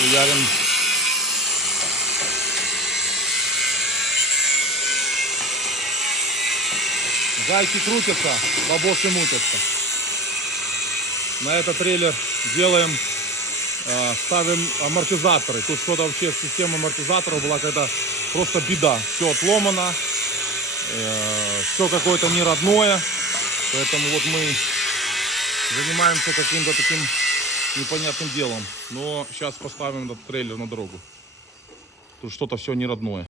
Хуярим. Гайки крутятся, бабосы мутятся. На этот трейлер делаем, ставим амортизаторы. Тут что-то вообще с системой амортизаторов была когда просто беда. Все отломано, все какое-то неродное. Поэтому вот мы занимаемся каким-то таким непонятным делом. Но сейчас поставим этот трейлер на дорогу. Тут что-то все неродное.